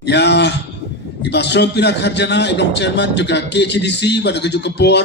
Ya, iba strong pina kharjana ibang chairman juga KHDC pada keju kepor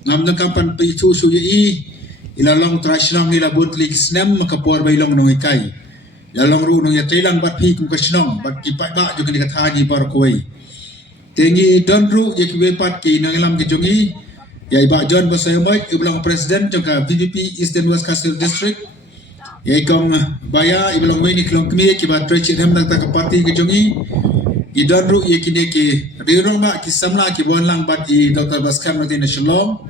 ngam kampan pitu suyi ilalong trashnong ila butli kisnem makapor bailong nong ikai. Lalong ru nong yatailang bat pi kum kashnong bat kipat ba juga dikataji par koi. Tengi don ru ye kiwepat ki nang ilam kejongi ya iba John Basayomoy iblang presiden juga VVP Eastern West Castle District. Ya ikong baya ibalong weni klong kmi kiba trechi hem nak tak parti kejongi idon ru ye kine ki rirong ba ki samla ki bon lang bat I Dr. Baskam Nati National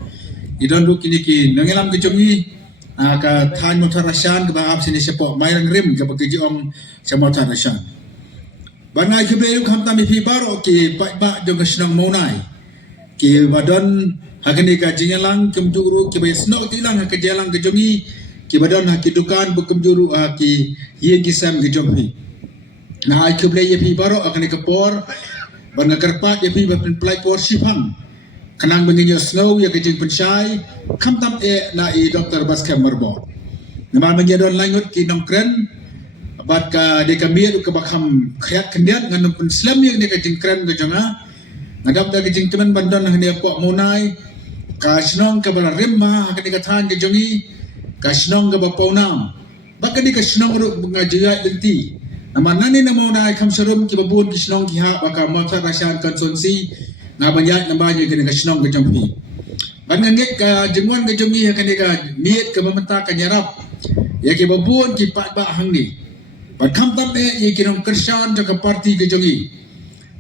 idon ru kine ki nangelam kejongi ka than motarashan ka ba ap sini sepo mairang rim ka bekeji om semotarashan bangai ke be kham tam fi baro ki ba jong snong monai ki badon hakani ka jingalang kemjuru ki be snok tilang ka jalang kejongi ki badan ha ki dukan bukum juru ha ki ye kisam ki jomhi na ai kuble ye pi baro akani kapor ban karpat ye pi ban plai por sipang kanang benginyo snow ye kejing pensyai kam tam na I Dr. Baskam Marbo nama mengyadon langut ki nongkren bat ka de kamir ka bakam khayat kendiat ngan pun slam ye ne kejing kren ke jonga ngadap da kejing teman bandon ne pok monai ka snong ka bala rimma akani ka than ke jongi kasnong ga bapawnam baka di kasnong ru ngajaya lenti namanani na mo na kam sarum ki babun kisnong ki ha baka mata rasan konsonsi ngabanya nambanya kini kasnong ga jampi ban ngek ka jengwan ga jami ha kani ka niat ka mamenta ka nyarap ya ki babun ki pat ba hangni ban kam tam ye ki nom kersan ka parti ga jongi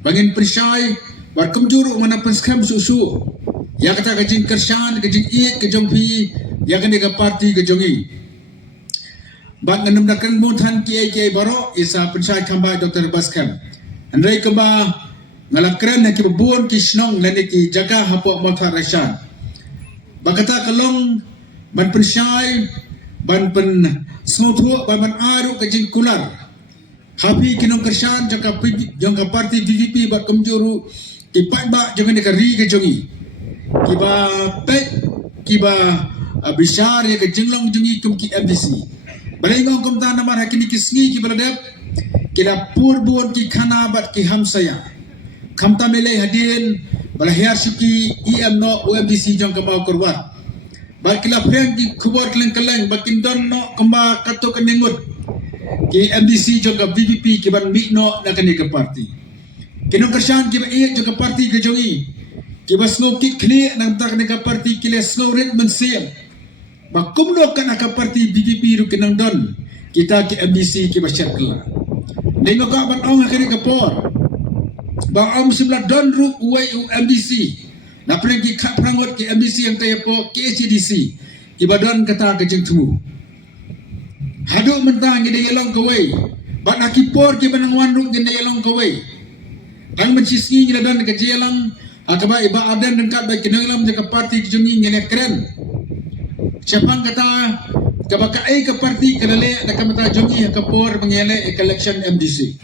bangin prisai bar kumjuru mana penskam susu ya kata ka jing kersan ka jing iet ka jampi ya kani ka parti ke jongi bang nganum dakan montan ki baro isa pensai kamba Dr. Baskam andai kamba ngalakran ki babun ki snong lani ki jaga hapo mata rashan bakata kalong ban pensai ban pen snothu ban aru ka jing kular hapi kinong kersan jaka parti DVP ba kumjuru ki ba jangan ka ri ke jongi kiba pek kiba bishar ya ke jinglong jungi kum ki MDC balai ngong kum ta namar hakini kisngi ki baladep kila purbun ki khana bat ki hamsaya khamta mele hadin balahya suki no OMDC jong kama korwat bal kila friend ki khubor kleng keleng bakin don no kamba kato kenengut ki MDC jong ka VVP ki ban mi no nakani ke parti kinong kersan ki ba jong ka parti ke jongi ki bas ngo ki kli nang tak ne ka parti ki les ngo red mensiam bakumlo kan ka parti BBP ru kinang don kita ki MDC ki basyat kala ningo ka ban ong kini ka por ba om simla don ru uai MDC na preng ki prangot ki MDC yang kaya po ki HDC ki badon kata ke jeng tumu hadu mentang ni yelong kawai ban akipor ki banang wanru ni yelong kawai ang mencisngi ni don ke jelang akaba iba adan dengkat ba kinanglam jaka parti ki jungi ngene keren siapang kata kabaka ay ka parti kalale nakamata jongi kapor mangele election MDC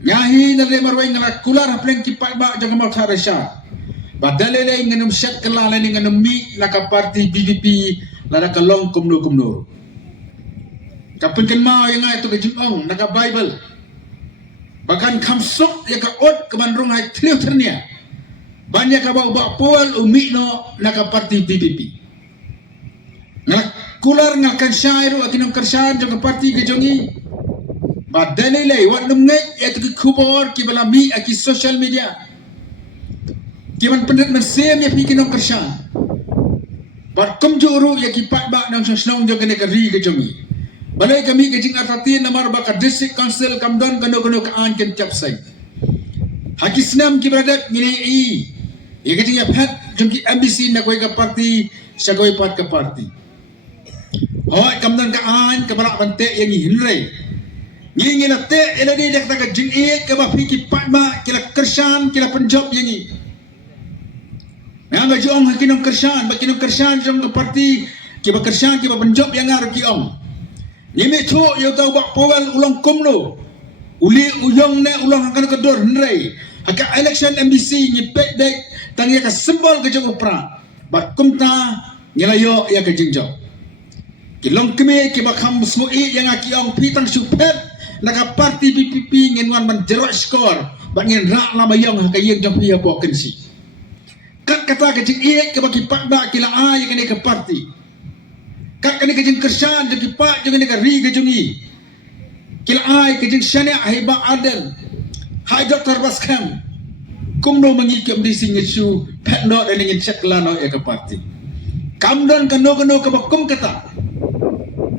ngahi na le marway ngala kular pleng kipat ba jaga mal kharasha badalele nganum syat kalala ni nganum mi naka parti BVP la naka long kumno kapun kan mau yang itu ke jungong naka Bible bahkan kamsok ya ka ot kemandrung hai tliu ternia banyak ka ba poal umi no naka parti BVP kular ngakan syairu akinong kersan jong parti ke jongi badane lay wat numngai et ki khubor ki bala mi aki social media ki man pendet mersem ya pikinong kersan bad kumjuru ya ki pat ba nang snong jong kene kari ke jongi balai kami ke jing atati namar ba ka district council kamdon kano ka an ken chapsai hakisnam ki bradat ngini I ya ke jing ya phat jong ki MBC na koi ka parti sa koi pat ka parti hoy kamdan ka an ka balak bante yang hinrei ngi na te ela di dak tak jing e ka ba fiki patma kila kersan kila penjob yang nga jong hakinong kersan jong ka parti ki ba kersan ki ba penjob yang ngar ki ong ni me tho yo tau ba powal ulong kumno uli uyong ne ulong kan ka dor hinrei haka election MBC ni pe dek tangi ka simbol ka jong upra ba kumta ngelayo ya ka jingjong kilong keme ki bakham musmui yang aki ong pitang supet naka parti PPP ngin wan man jerok skor ban ngin rak la mayong ha kayeng jong pia po kensi kat kata ke jing iek ke bagi pak ba kila ay ke parti kat kani ke jing kersan jong pak jong ke ri ke jongi kila ay ke jing shania haiba adel hai Dr. Baskham kumno mangi ke mdi singesu pet no dan ngin cheklano e ke parti kamdon kano ke bakum kata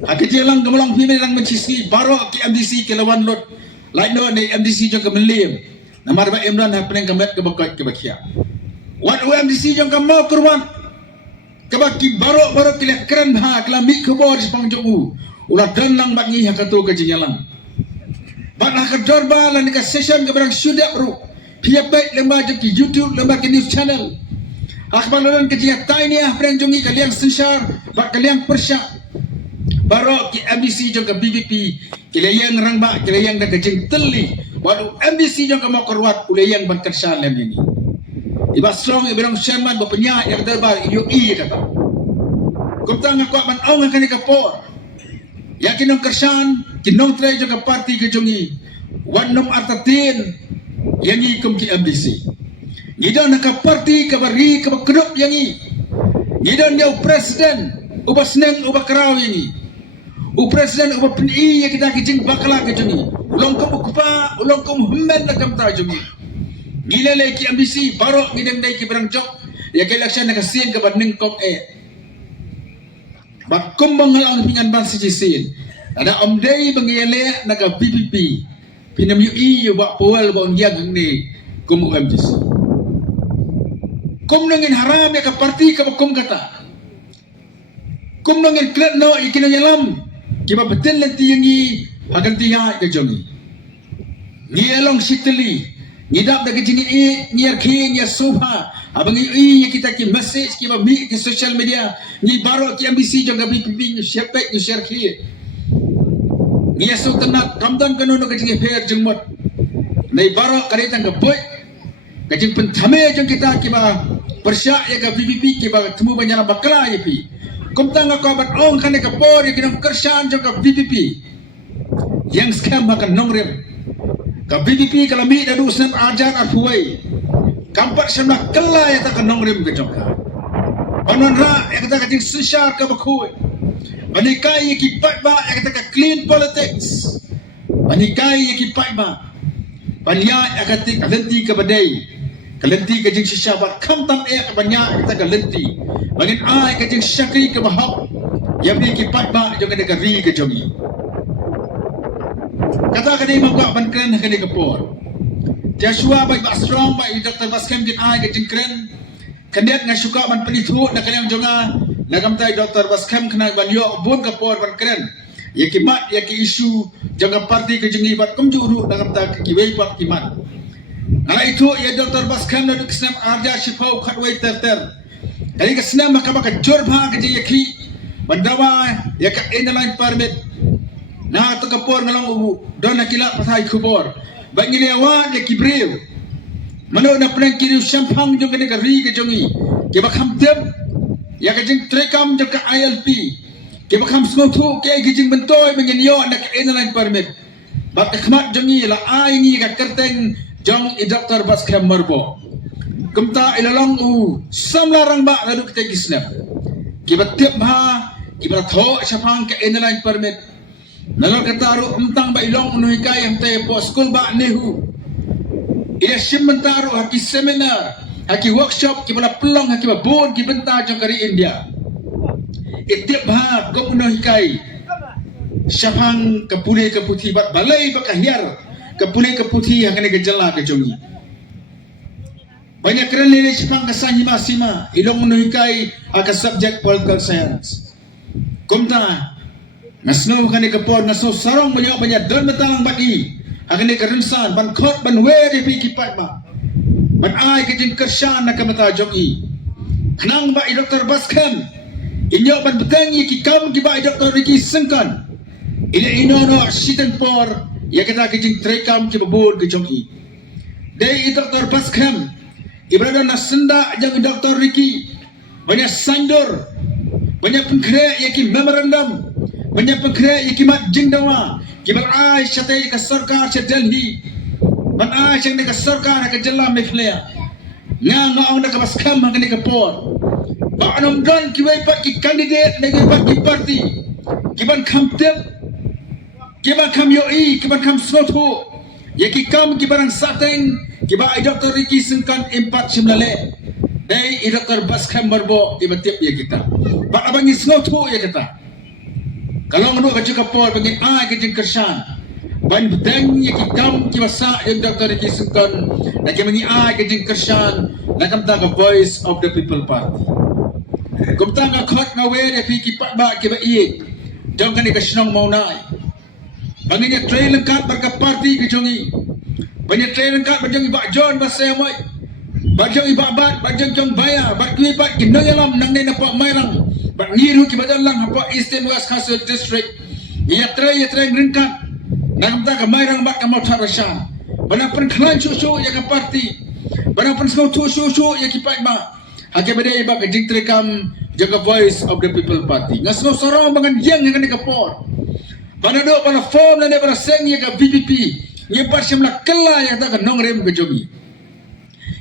Hakijelang gemelang pime lang mencisi baro ki MDC ke lawan lot lain no ni MDC jong ke melim namar ba Imran ha peneng kemet ke bakot ke bakia wan MDC jong ke mau kurwan ke baki baro kila keren ha kala mi ke bor pang jongu ulah dan lang bangi ha kato ke jinyalang ban ha ka dorba lan ke session ke barang sudah ru pia baik lemba jong ki YouTube lemba ke news channel akhbar lan ke jinga tiny ha peneng jongi kalian sensar bak kalian persya baro ki MBC jong ke BBP kilayang rangba kilayang da kejing teli walu MBC jong ke mau korwat ulayang ban kersan lem ini iba strong ibrang chairman bapenya yang terbar UI kata kumtang aku ban ong kan ka por yakin nong kersan kinong tray jong ke parti ke jongi wannom artatin yangi kum ki MBC ngidon ka parti ka bari ka kedop yangi ngidon dia presiden ubas neng ubah kerau yangi presiden uba PNI yang kita kijing bakala ke jongi ulong ko ukpa ulong ko hummen na kamta jongi gilele ki MBC baro ngideng dai ki barang jok ya ke election na kasin ka badning kok bakum mangalang pingan ban sijisin ada omdei bangiyele na ka PPP pinam UI yu ba powal ba ungyag ni kum MBC kum nangin haram ya ka parti ka bakum kata kum nangin klet no ikinanyalam kiba betul nanti yangi akan tiya ke jongi ni along siteli ni dap da kejini ni arki ni sofa abang i kita ki message kiba mi ke social media ni baro ki MBC jonga BPP ni share ni share ki ni aso tenat kamdan kanu no kejini fair jengmot nei baro kare tang ke boy kejing pentame jong kita kiba persya ya ke BPP kiba temu banyana bakla ya pi kumtang ako bat ong kan ka por yang kersan jong ka BPP yang scam makan nongrem ka BPP kalau mi da du snap ajar afuai kampat sama kala ya ta ka nongrem ke jong ka panon ra ya ta ka jing sishar ka bakoi banikai ki pat ba ya ta ka clean politics banikai ki pat ba banya ya ka tik lenti ka badai kalenti ka jing sisyabat kam tam ka banya kita kalenti bangin ai ka jing syakri ka bahap yabni ki pat ba jong ka ri ka jongi kata ka di magwa ban kren ka di kapor Joshua by strong by Dr. Baskham jin ai ka jing kren kandiat nga syuka ban palitu na kanyang jonga nagamtay Dr. Baskham kana banyo bun kapor ban kren yakimat yaki isu jonga parti ka jongi bat kumjuru nagamta ka kiwei pat kimat Ala itu ya Dr. Baskham na dukisnam arja shipau khatwai ter dari kesnam maka jor bha ke yaki bandawa ya ka inline permit na to kapor ngalong ubu don nakila pasai khubor bangile awan ya kibril mano na prank kiri champang jong ka ri ke jongi ke bakham tem ya ka jing trekam jong ka ILP ke bakham snotu ke gijing bentoy mengen yo na ka inline permit bak khmat jongi la ai ni ka kerteng jong i Dr. Baskham marbo kumta ilalong samlarang ba ngadu kita gisnap kibat tiap ha kibat tho syapang ke inline permit nalor kataru umtang ba ilong nuhikai am te po school ba nehu ila shimentaru haki seminar haki workshop kibala pelong haki ba board kibenta jong kari India itiap ha kom nuhikai syapang kapule kaputi bat balai bakahiar kapule kaputi yang kena gejala ke jongi banyak keren lele Jepang kesanyi masima ilong menuhikai akan subjek political science kumta nasno kane kapor nasno sarong banyak don betalang bagi akan kerensan ban khot ban weri pi kipat ba ban ai ke jing kersan nak mata jongi kanang ba Dr. Baskham inyo ban betangi ki kam ki ba Dr. Ricky Sengkan ila inono sitan por ya kita kijing trekam ki babur ke jongi dei Dr. Baskham ibrada nasenda jang Dr. Ricky banyak sandor banyak pengkre ya ki memorandum banyak pengkre ya ki mat jing dawa Kibal ai syate ka sarkar sa Delhi. Ban ai syang ka sarkar ka jalla meflea. Nga ang nakabaskam ang ka por. Ba anong don kiway pat ki candidate na pat ki party. Kiban kamtep. Kiban kam yoi, kiban kam soto. Yaki kam kibarang sateng, kiba ai Dr. Ricky Sengkan impat simlale. Dai i Dr. Baskam barbo ibatip ya kita. Ba abang soto ya kita. Kalau menurut kacu kapor bangin ai kajing kersan. Ban bedeng yaki kam kibasa yang Dr. Ricky Sengkan na kimangi ai kajing kersan na kamta ka Voice of the People Party. Kumta nga khot nga we ya pi kipat ba kiba iik. Jong kan ikasnong maunay. Bangin ya trail lengkap barka party kejongi. Banyak trail lengkap bajong iba John basaya moy. Bajong iba bat bajong jong baya bakwi bat kinang yalam nang ne napa mairang. Bak ngiru ki badal lang hapa Eastern West Council District. Ya trail ringkat. Nang ta ka mairang bak ka motor rasyan. Banapan klan susu ya ka party. Banapan susu ya ki pat ba. Hake bade iba ka jing trekam jaga Voice of the People Party. Ngasno sorong bangan yang nga ni kapor. Panado pana form na nebara seng ya ka BBP. Nye parsyam la kala ya ta ka nongrem ka jogi.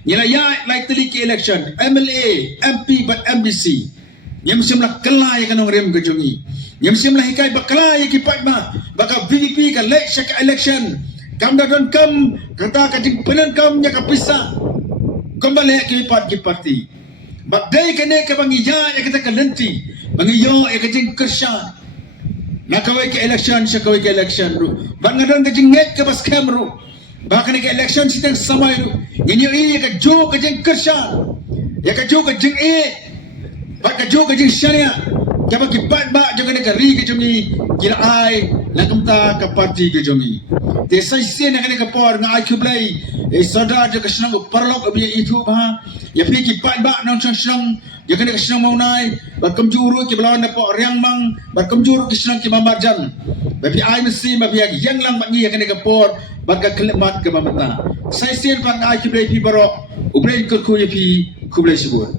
Nyala ya like teliki election MLA, MP but MBC. Nye musim la kala ya ka nongrem ka jogi. Nye musim la hikai bakala ya ki pat ma. Baka BBP ka late shaka election. Kam da don kam kata ka jing penan kam nya ka pisa. Kembali ki pat ki party. Bagday ka ne ka bangiya ya kita ka lenti. Bangiyo ya ka jing kersyan. Nakaway ka election siya kaway ka election ru. Bangadon ka jing net ka bas kamru. Baka ni ka election sitang samay ru. Ganyo iya ka jo ka jing kersyan. Ya ka jo ka jing Baka jo ka jing syanya. Kaya kibat ba jo ka ni ka ri ka jungi. Kila ay nakamta ka party ka jungi. Te say sin na ka ni ka por nga ay kublay. Sada jo ka sinang parlok abiya itu ba. Ya pi kibat ba nang sinang ya kena kesenang maunai, berkemjuru ke belawan dapat riang mang, berkemjuru kesenang ke mamarjan. Bagi ai mesti bagi yang lang bagi yang kena kepor, bagi kelemat ke mamata. Saya sen pan ai kublai pi barok, ublai ke kuya pi kublai sebut.